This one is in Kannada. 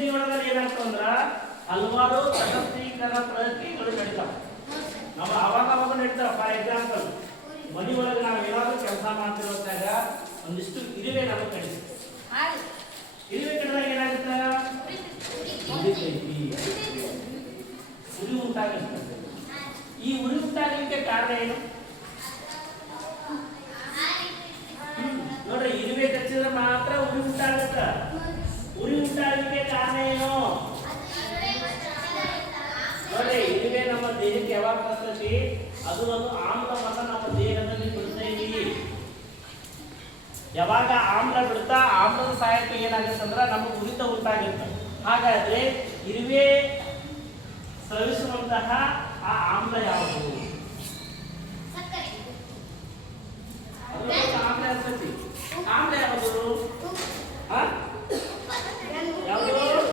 ಜೀವನದಲ್ಲಿ ಏನಾಗ್ತದಂದ್ರ ಹಲವಾರು ತಟಸ್ಥೀಕರಣ ಪ್ರಕ್ರಿಯೆಗಳು ನಡೀತಾವೆ. ನಾವು ಅವಾಗ ನಡೀತಾವ. ಫಾರ್ ಎಕ್ಸಾಂಪಲ್, ಮನಿ ಒಳಗೆ ನಾವು ಏನಾದ್ರೂ ಕೆಲಸ ಮಾಡ್ತಿರೋದಾಗ ಒಂದಿಷ್ಟು ಇರುವೆ ನಮಗೆ ಕಡಿಸ್ತದೆ. ಇರುವೆ ಕಡಿದಾಗ ಏನಾಗುತ್ತೆ? ಉರಿ ಉಂಟಾಗುತ್ತೆ. ಈ ಉರಿ ಉಂಟಾಗಲಿಕ್ಕೆ ಕಾರಣ ಏನು ನೋಡ್ರಿ? ಇರುವೆ ಕಚ್ಚಿದ್ರೆ ಮಾತ್ರ ಉರಿ ಉಂಟಾಗುತ್ತ. ಉರಿ ಉಂಟಾಗಲಿಕ್ಕೆ ಕಾರಣ ಏನು ನೋಡ್ರಿ? ಇರುವೆ ನಮ್ಮ ದೇಹಕ್ಕೆ ಯಾವಾಗ ಬರ್ತೈತಿ? ಅದು ಒಂದು ಆಮ್ಲವನ್ನ ನಮ್ಮ ದೇಹದಲ್ಲಿ ಬಿಡ್ತಾ ಇದೀವಿ. ಯಾವಾಗ ಆಮ್ಲ ಬಿಡ್ತಾ, ಆಮ್ಲದ ಸಹಾಯಕ್ಕೆ ಏನಾಗುತ್ತೆ ಅಂದ್ರೆ ನಮಗೆ ಉರಿತ ಉಂಟಾಗುತ್ತೆ. ಹಾಗಾದ್ರೆ ಇರುವೆ ಸ್ರವಿಸುವಂತಹ ಆ ಆಮ್ಲ ಯಾವುದು? ಆಮ್ಲ ಇರ್ತೈತಿ. ಆಮ್ಲ